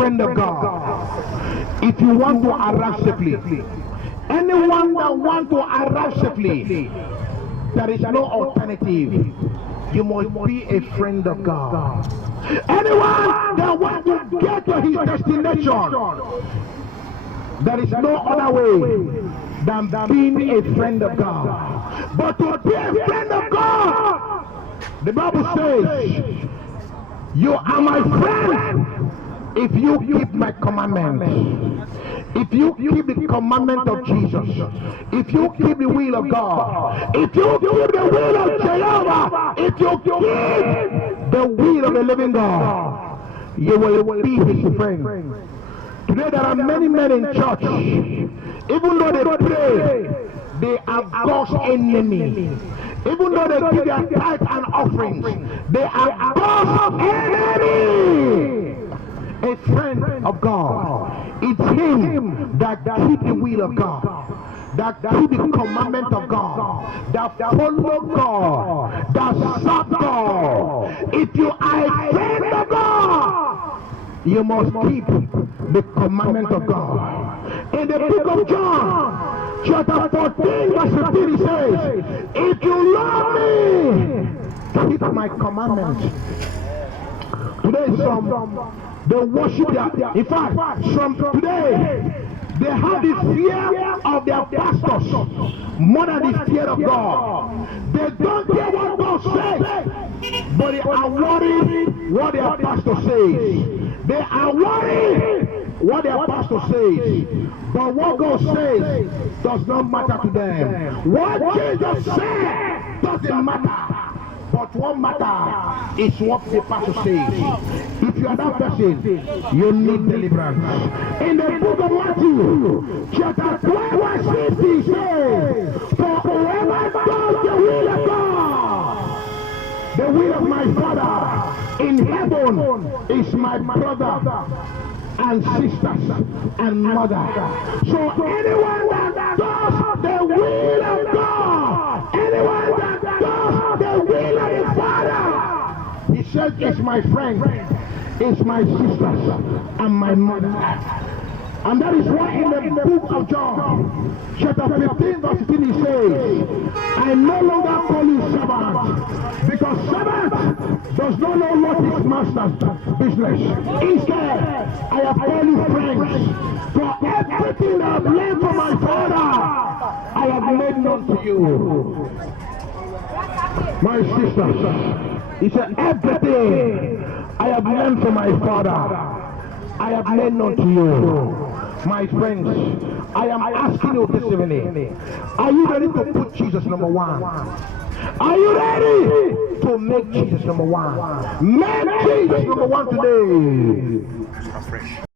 friend of God, if you want to arrive safely, anyone that want to arrive safely, there is no alternative. You must be a friend of God. Anyone that wants to get to his destination, there is no other way than being a friend of God. But to be a friend of God, the Bible says, you are my friend if you keep my commandments. If you keep the commandment of Jesus, if you keep the will of God, if you keep the will of Jehovah, if you keep the will of the living God, you will be his friend. Today there are many men in church, even though they pray, they are God's enemy. Even though they give their tithe and offerings, they are God's enemy. A friend of God, it's him that keep the will of God, that keep the commandment of God, that follow God, that serve God. If you are a friend of God, you must keep the commandment of God. In the book of John, chapter 14, verse 15, it says, if you love me, keep my commandments. Today they worship their, in fact, from today, they have the fear of their pastors more than the fear of God. They don't care what God says, but they are worried what their pastor says. They are worried what their pastor says. But what God says does not matter to them. What Jesus said doesn't matter. But what matters is what the pastor says. If you are that person, you need deliverance. In the book of Matthew, chapter 12, verse 50 says, for whoever does the will of God, the will of my Father in heaven is my brother and sisters and mother. So anyone that does the will of God, anyone that does the will of the Father, he says, is my friend, is my sisters and my mother. And that is why in the book of John, chapter 15, verse 15, he says, I no longer call you servant, because servant does not know what his master's business. Instead, I have called you friends, for everything that I have learned from my Father, I have made known to you. My sisters, he said, everything I have learned from my Father, I have made known to you. My friends, I am asking you this evening, are you ready to put Jesus number one? Are you ready to make Jesus number one? Make Jesus number one today.